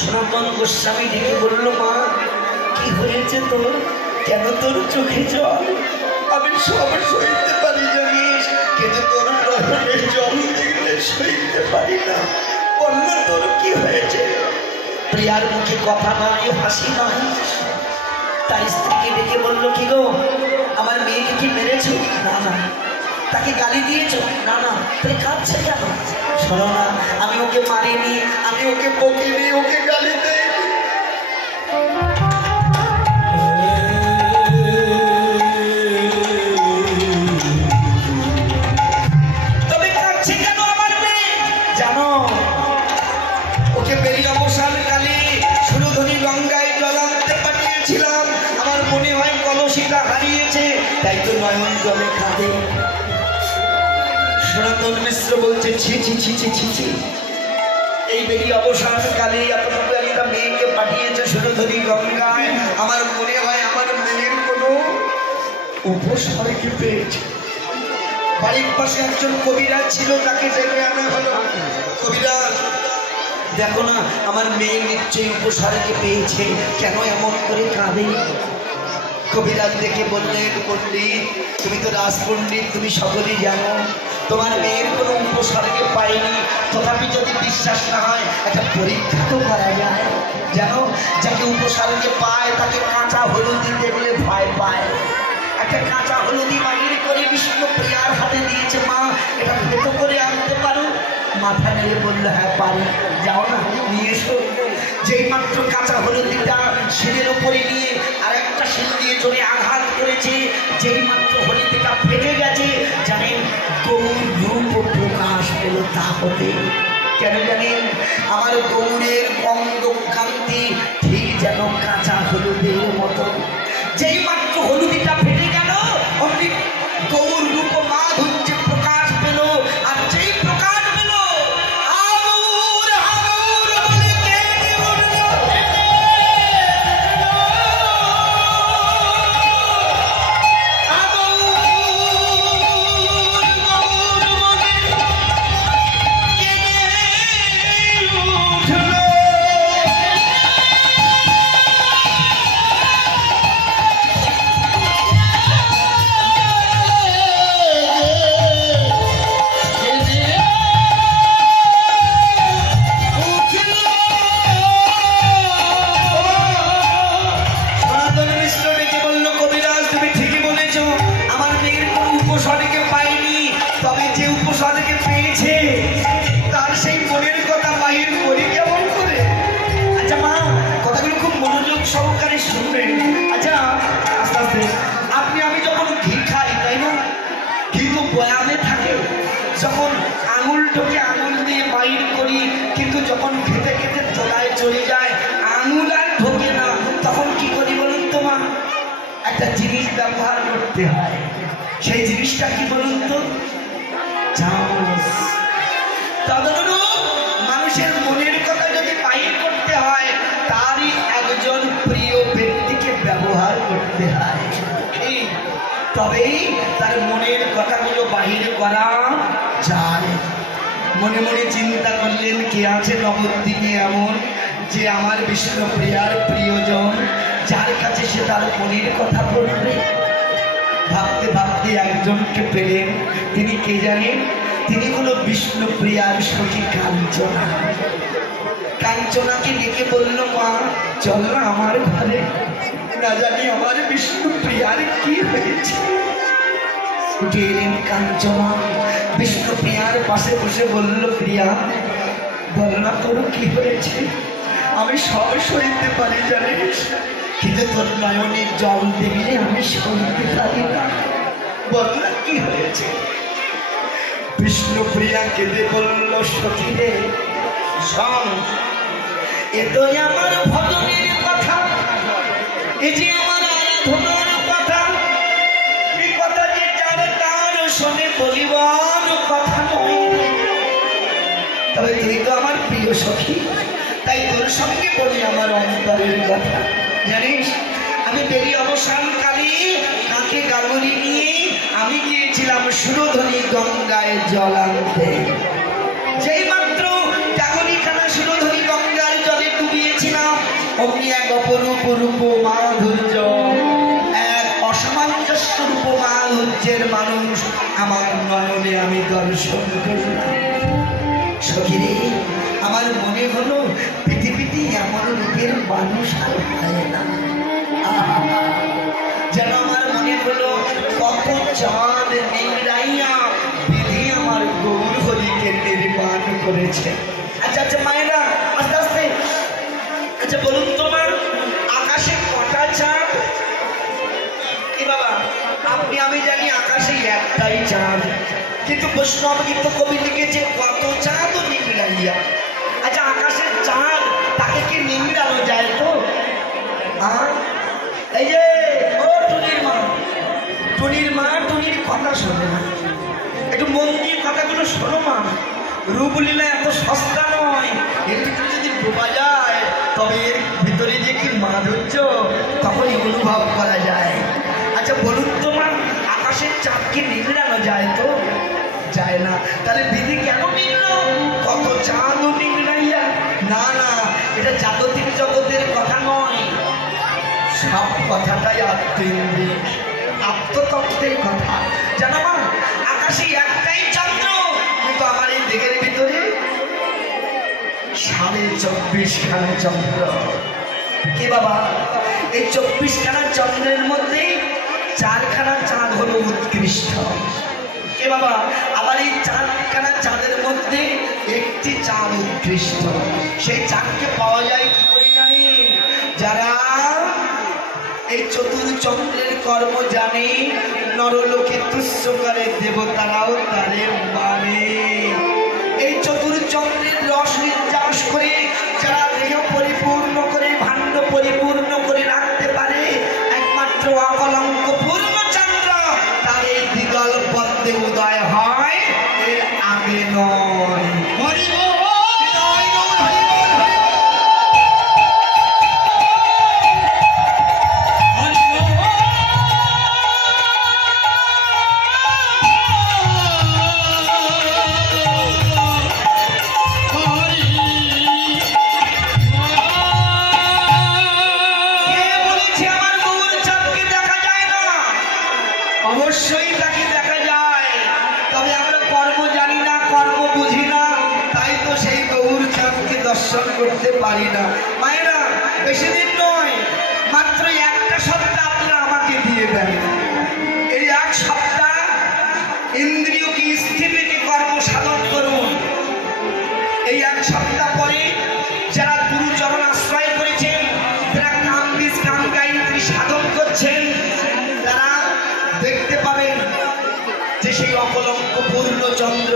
সনাতন গোস্বামী ডেকে বলল, মা কি হয়েছে তোর? কেন তোর চোখে জল? আমি সব সইতে পারি জানিস, কিন্তু তোর নয়নের জল দেখলে সইতে পারি না। বলল তোর কি হয়েছে? প্রিয়ার মুখে কথা নয়, হাসি নয়। তার স্ত্রীকে ডেকে বলল, কি গো, আমার মেয়েকে কি মেরেছো? না না। তাকে গালি দিয়েছো? না না। তাই কাঁদছে কেন? শোনো না, আমি ওকে মারিনি, আমি ওকে বকিনি, ওকে গালি দেইনি। তবে কাঁদছে কেন আমার মেয়ে জানো? ওকে বেরিয়ে অবসান কালে সুরধনী গঙ্গায় জল আনতে পাঠিয়েছিলাম। আমার মনে হয় কলসিটা হারিয়েছে, তাই তো নয়ন জলে কাঁদে। সনাতন মিশ্র বলছে, ছি ছি ছি ছি ছি ছি, এই বেরিয়ে অবসান কালে এতটুকু একটা মেয়েকে পাঠিয়েছে সুরধনী গঙ্গায়। আমার মনে হয় আমার মেয়ের কোনো উপসর্গ পেয়েছে। বাড়ির পাশে একজন কবিরাজ ছিল, তাকে ডেকে আনা হলো। কবিরাজ, দেখো না, আমার মেয়ে নিশ্চয়ই উপসর্গে পেয়েছে, কেন এমন করে কাঁদে? কবিরাজ দেখে বললেন, পণ্ডিত, তুমি তো রাজপণ্ডিত, তুমি সকলেই জানো তোমার মেয়ের কোনো উপসর্গে পায়নি। তথাপি যদি বিশ্বাস না হয়, একটা পরীক্ষা তো করা যায়। জানো, যাকে উপসর্গে পায় তাকে কাঁচা হলুদি দেখলে ভয় পায়। একটা কাঁচা হলুদি বাহির করে বিষ্ণু প্রিয়ার হাতে দিয়েছে। মা, এটা ভেতো করে আনতে পারো? মাথা নেড়ে বললো, হ্যাঁ পারি। যাও না, নিয়ে এসো। যেই মাত্র কাঁচা হলুদিটা শিলের উপরে নিয়ে আর একটা শিল দিয়ে জোরে আঘাত করেছে, যেই মাত্র হলুদিটা ফেটে গেছে, জানেন গৌর রূপ প্রকাশ পেল তা হতে। কেন জানেন? আমার গৌরের অঙ্গ কান্তি ঠিক যেন কাঁচা হলুদের মতো। যেই মাত্র হলুদিটা ফেটে গেল, অমনি গৌর রূপ মাধুর্য প্রকাশ পেল। আর যেই প্রকাশ পেল, সহকারে শুনবেন। আচ্ছা, আস্তে আস্তে, আপনি আমি যখন ঘি খাই, তাই না? ঘি তো বয়ামে থাকে। যখন আঙুল ঢোকে আঙুল দিয়ে বাইর করি, কিন্তু যখন খেতে খেতে তোলায় চলে যায়, আঙুল আর ঢোকে না, তখন কি করি বলুন তো মা? একটা জিনিস ব্যবহার করতে হয়। সেই জিনিসটা কি বলুন তো? চামচ। তদনুরূপ মানুষের মনের কথা যদি বাইর করতে হয়, তারই একজন প্রিয় ব্যক্তিকে ব্যবহার করতে হয়, তবেই তার মনের কথাগুলো বাহির করা যায়। মনে মনে চিন্তা করলেন, কে আছে নবদ্বীপে এমন যে আমার বিষ্ণুপ্রিয়ার প্রিয়জন, যার কাছে সে তার মনের কথা বলবে? ভাবতে ভাবতে একজনকে পেলেন। তিনি কে জানেন? তিনি হলো বিষ্ণুপ্রিয়ার সখী কাঞ্চনা। কাঞ্চনাকে ডেকে বলল, মা চল না আমার ঘরে, না জানি আমার বিষ্ণুপ্রিয়ার কি হয়েছে। উঠে এলেন কাঞ্চনা, বিষ্ণুপ্রিয়ার পাশে বসে বলল, প্রিয়া বল না তোর কি হয়েছে? আমি সব সইতে পারি জানিস, কিন্তু তোর নয়নের জল দেখলে আমি সইতে পারি না। বল না কি হয়েছে? বিষ্ণুপ্রিয়া কেঁদে বলল, সখী রে শোন, এ তো আমার ভজনের কথা, এ যে আমার আরাধনার কথা, এই কথা যে যার তার শোনে বলিবার কথা নয়। তবে তুই তো আমার প্রিয় সখী, তাই তোর সঙ্গে বলি আমার অন্তরের কথা। জানিস, আমি বেরিয়ে অবসানকালে কাকে গাগরি নিয়ে আমি গিয়েছিলাম সুরধনী গঙ্গায় জল আনতে। যেই মাত্র গাগরিখানা সুরধনী গঙ্গার জলে ডুবিয়েছে, অমনি এক অপরূপ রূপ মাধুর্য, এক অসামঞ্জস্য রূপ মাধুর্যের মানুষ আমার নয়নে আমি দর্শন করলাম। সখীরে, আমার মনে হলো পৃথিবীতে এমন রূপের মানুষ আর হয় না। যেন আমার মনে হলো কত চাঁদ নিংড়াইয়া বিধি আমার গৌর হরিকে নির্মাণ করেছে। আচ্ছা আচ্ছা মায়েরা, আস্তে আস্তে, আচ্ছা বলুন তোমার আকাশে কটা চাঁদ? কি বাবা, আপনি আমি জানি আকাশে একটাই চাঁদ, কিন্তু বৈষ্ণব গীত কবি লিখেছে কত চাঁদ নিংড়াইয়া। আচ্ছা আকাশের চাঁদ তাকে কি নিংড়ানো যায় তো? এই যে ও টুনির মা, টুনির মা, টুনির কথা শোনে না, একটু মন দিয়ে কথাগুলো শোনো মা। রূপলীলা এত সস্তা নয়, একটু যদি ডোবা যায় তবে এর ভিতরে যে কি মাধুর্য তখনই অনুভব করা যায়। আচ্ছা বলুন তোমার আকাশের চাঁদকে নিংড়ানো যায় তো? যায় না। তাহলে বিধি কেন নিংড়? কত চাঁদও নিংড়াইয়া? না না, এটা জাগতিক জগতের কথা নয়, সব কথাটাই আত্মইন্দ্রিক, আত্মতত্ত্বের কথা। জানো মা, আকাশে একটাই চন্দ্র, কিন্তু আমার এই দেহের ভিতরে 24.5 খানা চন্দ্র। কি বাবা, এই 24 খানা চন্দ্রের মধ্যে 4 খানা চাঁদ হলো উৎকৃষ্ট। এ বাবা, আবার এই 4 খানা চাঁদের মধ্যে একটি চাঁদ উৎকৃষ্ট। সেই চাঁদকে পাওয়া যায় কি করে জানেন? যারা এই চতুর্চন্দ্রের কর্ম জানে, নরলোকে তুচ্ছ করে দেবতারাও তারে মানে। এই চতুর্চন্দ্রের রস নির্যাস করে যারা দেহ পরিপূর্ণ করে, ভাণ্ড পরিপূর্ণ করে রাখতে পারে, একমাত্র অকলঙ্ক পূর্ণ চন্দ্র, তার এই দ্বিদল পদ্মে উদয় হয়, এর আগে নয়। অবশ্যই তাকে দেখা যায়, তবে আমরা কর্ম জানি না, কর্ম বুঝি না, তাই তো সেই গৌর চাঁদকে দর্শন করতে পারি না। মায়েরা, বেশি দিন নয়, মাত্র একটা সপ্তাহ আপনারা আমাকে দিয়ে দেন। এই এক সপ্তাহ ইন্দ্রিয়কে স্থির রেখে কর্ম সাধন করুন। এই এক সপ্তাহ পরে যারা গুরুচরণ আশ্রয় করেছেন, যারা কাম বীজ কাম গায়ত্রী সাধন করছেন, তারা দেখতে পাবেন যে সেই অকলঙ্ক পূর্ণ চন্দ্র